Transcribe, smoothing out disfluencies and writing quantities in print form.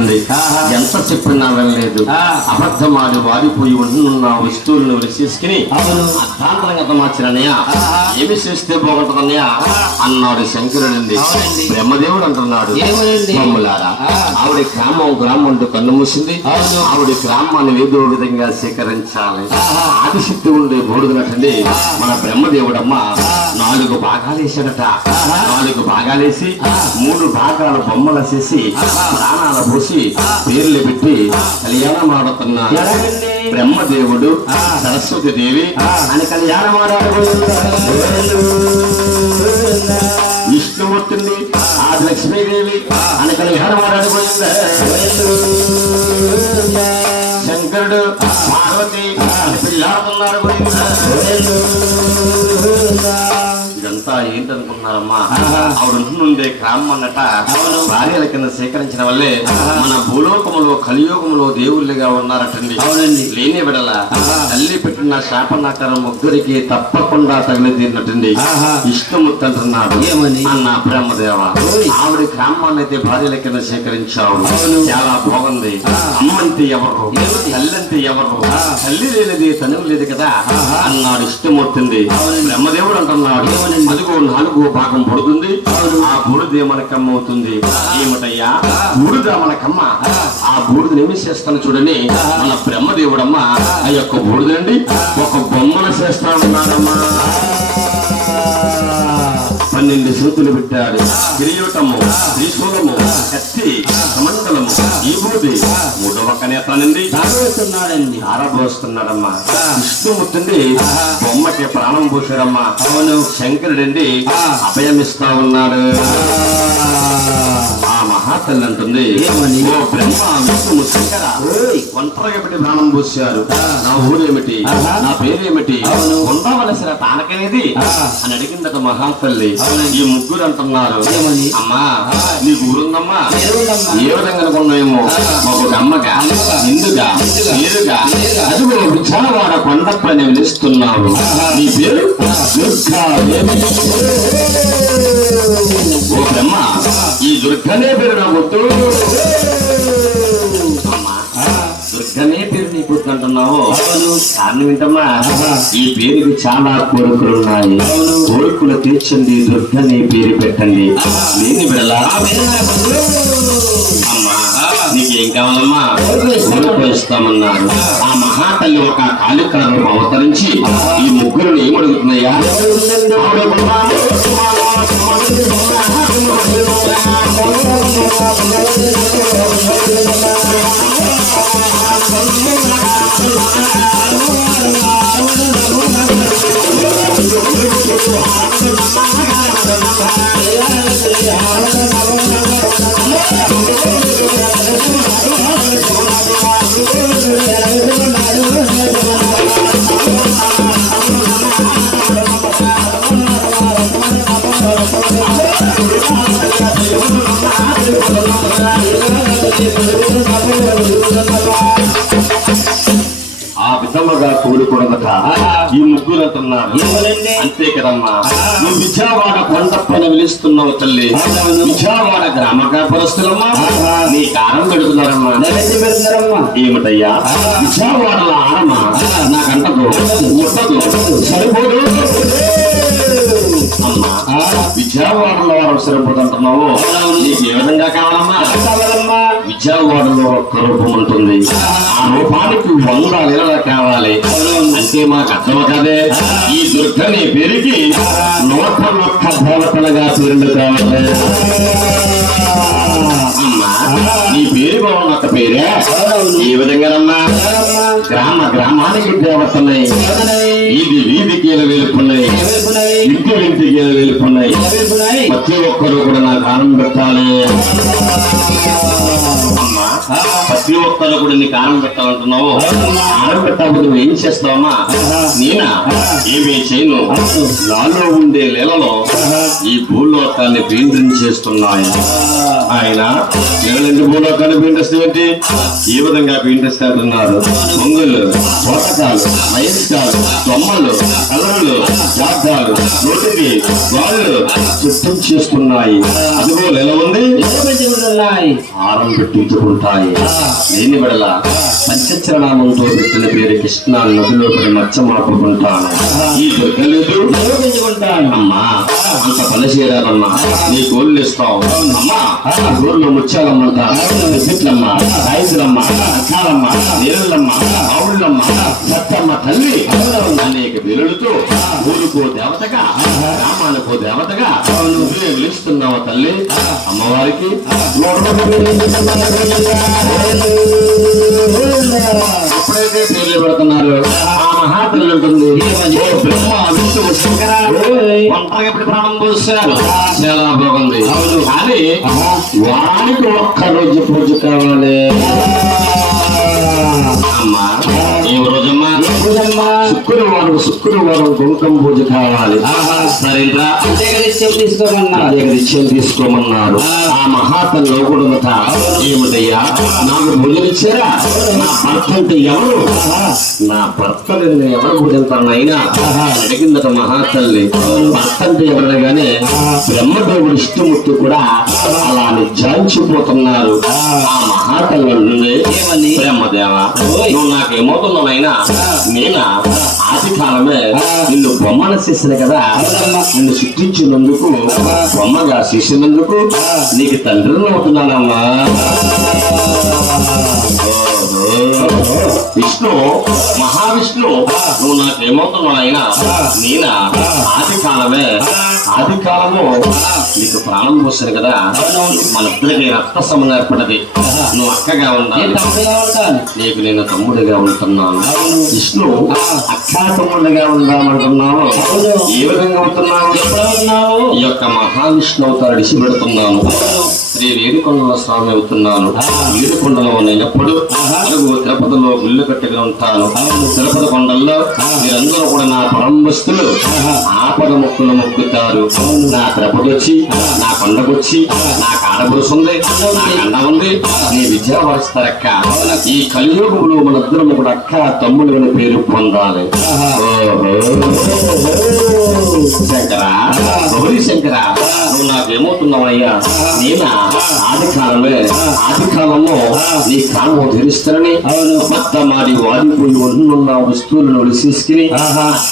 వచ్చింది. ఎంత చెప్పినా వెళ్ళలేదు. అబద్ధమాడి వాడిపోయి ఉన్న వస్తువులను తీసుకుని అర్థాంతరంగా మార్చినయ్యా ఏమి చేస్తే బాగుంటుందన్నయ్యా అన్నాడు శంకరుడండి. బ్రహ్మదేవుడు అంటున్నాడు, మమ్ములారా ఆవిడ గ్రామం అంటూ కన్ను మూసింది. ఆవిడ గ్రామాన్ని ఏదో విధంగా సేకరించాలి. ఆదిశక్తి ఉండే బోడుగునటండి మన బ్రహ్మదేవుడమ్మ 4 భాగాలు వేసాడట. 4 భాగాలేసి 3 భాగాల బొమ్మలు చేసి ప్రాణాలు పోసి పేర్లు పెట్టి కళ్యాణం ఆడుతున్నాడు. బ్రహ్మదేవుడు సరస్వతి దేవి అని కళ్యాణం ఆడాడు. విష్ణుమూర్తిని ఆది లక్ష్మీదేవి అని కళ్యాణం ఆడాడిపోయింది. శంకరుడు పార్వతి అని పిల్లాడుతున్నాడు. ఇదంతా ఏంటనుకుంటున్నారమ్మా? ఆవిడ నుండే గ్రామం అన్నట భార్యల కింద సేకరించిన వల్లే మన భూలోకములో కలియుగములో దేవుళ్ళుగా ఉన్నారటండి. లేని బిడల తల్లి పెట్టిన శాపనాకారం ముగ్గురికి తప్పకుండా తగిలి తీరినట్టండి. ఇష్టముత్తి అంటున్నాడు అన్న బ్రహ్మదేవ. ఆవిడ గ్రామాన్ని అయితే భార్యల కింద సేకరించావు, చాలా బాగుంది. అమ్మంటే ఎవరు, తల్లంటే ఎవరు, తల్లి లేనిది తనువు లేదు కదా అన్నాడు ఇష్టమూర్తింది. బ్రహ్మదేవుడు అంటున్నాడు, అదిగో 4వ భాగం పొడుతుంది. ఆ బూడిదే మనకమ్మ అవుతుంది. ఏమిటయ్యా బూడిద మనకమ్మ? ఆ బూడిదని ఏమి చేస్తాను చూడని మన బ్రహ్మదేవుడమ్మ ఆ యొక్క బూడిదండి ఒక బొమ్మను చేస్తా ఉన్నాడమ్మా. 12 శృతులు పెట్టాడు. కిరీటము, త్రిశూలము, కత్తి, కమండలము, ఈ బూది 3వ కనేతానండి ఆరబోస్తున్నాడమ్మా. విష్ణుమూర్తిండి బొమ్మకి ప్రాణం పోసాడమ్మా. అవును శంకరుడండి అభయమిస్తా ఉన్నాడు. ఆ మహాతల్లి అంటుంది, ఓ బ్రహ్మ విష్ణువు శంకర ఒంటరిగా పెట్టి ప్రాణం పోసారు. నా ఊరేమిటి, నా పేరేమిటి, ఉండవలసిన తానకనేది అని అడిగిందట మహాతల్లి. ఈ ముగ్గురు అంటున్నారు, అమ్మా నీకు ఊరుందమ్మా? ఏ విధంగా అనుకున్నాయేమో మాకు అమ్మగా నిండుగా పేరుగా అదిగో విచారవాడ కొండపై నిలుస్తున్నావు. నీ పేరు దుర్గా. ఓ బ్రహ్మ ఈ దుర్గనే పేరు నా గుర్తు. దుర్గనే పేరు నీ గుర్తు అంటున్నావు. కారణం ఏంటమ్మా? ఈ పేరుకి చాలా కోరికలు ఉన్నాయి. కోరికలు తీర్చండి, దుర్గని పేరు పెట్టండి. లేని బిడలా అమ్మా నీకేం కావాలమ్మా? కోరిక ఇస్తామన్నారు. ఆ మహాతల్లి ఒక కాళికారం అవతరించి ఈ ముగ్గురుని ఏమడుగుతున్నాయా? ఆ విధముగా కూడుకున్నదట ఈ ముగ్గురు అంటున్నారు. అంతే కదమ్మా, నువ్వు విజయవాడ కొండపైన వెలుస్తున్నావు తల్లి. విజయవాడ గ్రామ వ్యాపారస్తులమ్మా నీ కారం పెడుతున్నారమ్మా. ఏమిటయ్యా విజయవాడలో ఆడమా నాకంటదు ముట్టదు సరిపోదు అమ్మా. విజయవాడలో సరిపోతుంటున్నావు, నీకు ఏ విధంగా కావాలమ్మా? విజయవాడలో ఒక్క రూపం ఉంటుంది. ఆ రూపానికి 100 లీలలు కావాలి. అంటే మాకు అర్థం కదే. ఈ దుర్గని పెరిగి 101 దేవతలుగా పేర్లు కావాలి. అమ్మా నీ పేరు బాగున్న ఒక పేరే. ఏ విధంగానమ్మా? గ్రామానికి దేవతన్నాయి, వీధికి వెలుపున్నాయి, ఇంటికి వెలుపున్నాయి. ప్రతి ఒక్కరు కూడా నాకు ఆనందం పెట్టాలి. అమ్మా ప్రతి ఒక్కరు కూడా నీకు ఆరం పెట్టాలంటున్నావు. ఆరం పెట్టకపోతే నువ్వు ఏం చేస్తావమ్మా? నేనా ఏమీ చేయను. నాలో ఉండే లీలలో ఈ భూలోకాన్ని పీండ్రించేస్తున్నాయి. ఆయన లీలలేంటి భూలోకాన్ని పీండ్రిస్తే ఈ విధంగా పీండ్రిస్తున్నారు. మంగులు, పోటకాలు, మయస్కాలు, దొమ్మలు, కలరులు, జాతాలు, నోటికి వాళ్ళు చుట్టం చేస్తున్నాయి. అదిగో నెల ఉంది హారం పెట్టించుకుంటాయి. లేని వెడల పంచచరణామంతో పెట్టిన పేరు కృష్ణ నదిలో పడి మచ్చమాపుకుంటాను. ఈ దుర్గలేదు అమ్మా అంత పని చేయరాదమ్మా. నీ గోళ్ళు ఇస్తావు అమ్మా. గోళ్ళు ముచ్చాలమ్మంట, చెట్లమ్మ, రాయిలమ్మ, అక్కాలమ్మ, నీళ్ళమ్మ, ఆవుళ్ళమ్మ, సత్తమ్మ తల్లి అనేక బిరుడుతో ఊరుకో దేవతగా, గ్రామానికో దేవతగా నువ్వే పిలుస్తున్నావు తల్లి. అమ్మవారికి ఎప్పుడైతే పేర్లు పెడుతున్నారు ఆ మహాతల్లి ఉంటుంది. బ్రహ్మ విష్ణువు శంకర ఒంటరిగా ఎప్పుడు ప్రాణం పోస్తారు. చాలా బాగుంది. కానీ వారికి ఒక్క రోజు పూజ కావాలి. అమ్మా ఏ రోజమ్మా? శుక్రవారం కుంకుమ పూజ కావాలి. సరేంద్రా తీసుకోమన్నారు. ఆ మహాతల్లో కూడా ఏమిటయ్యా నాకు పూజలు ఇచ్చారా? నా భర్త అంటే ఎవరు? నా భర్త నేను ఎవరు పూజంతాను అయినా అడిగిందట మహాతల్లి. భర్త అంటే ఎవరనగానే బ్రహ్మదేవుడు ఇష్టమూర్తి కూడా అలా నిజాయించిపోతున్నారు. ఆ మహాతల్లి నుండి బ్రహ్మదేవ నువ్వు నాకేమవుతున్నానైనా నేనా ఆది కాలమే నిన్ను బొమ్మను చేసిన కదా. నిన్ను సృష్టించినందుకు బొమ్మగా చేసినందుకు నీకు తండ్రిని అవుతున్నానమ్మా. విష్ణు మహావిష్ణు నువ్వు నాకేమవుతున్నావు అయినా నేనా ఆది కాలము నీకు ప్రాణం పోసాను కదా. మన ఇద్దరికి రక్త సంబంధం ఏర్పడది. నువ్వు అక్కగా ఉండాలి, నీకు నేను తమ్ముడిగా ఉంటున్నాను. విష్ణు అక్కా తమ్ముడిగా ఉందామంటున్నావు. ఏ విధంగా అవుతున్నావు? ఈ యొక్క మహావిష్ణు అవతారం ఇడిసి పెడుతున్నాను. శ్రీ వేడుకొండల స్వామి అవుతున్నాను. వేడుకొండలో నేనెప్పుడు తిరుపతిలో గుళ్ళు కట్టుగా ఉంటాను. తిరుపతి కొండల్లో మీరందరూ కూడా నా పరంబస్తులు ఆపద మొక్కులు మొక్కుతారు. నా తిరుపతి వచ్చి నా కొండకొచ్చి నా కాడబురుసుంది, నా కండ ఉంది, నీ విద్యా వరుస్తారక్క. ఈ కలియుగంలో మనిద్దరం కూడా అక్క తమ్ముడు అని పేరు పొందాలి. శంకర గౌరీ శంకర నువ్వు నాకేమవుతున్నావయ్యా? నేనా ఆది కాలంలో నీ కామం తీరుస్తానని అబద్ధమాడి వాడిపోయి ఉన్న వస్తువులను తీసుకుని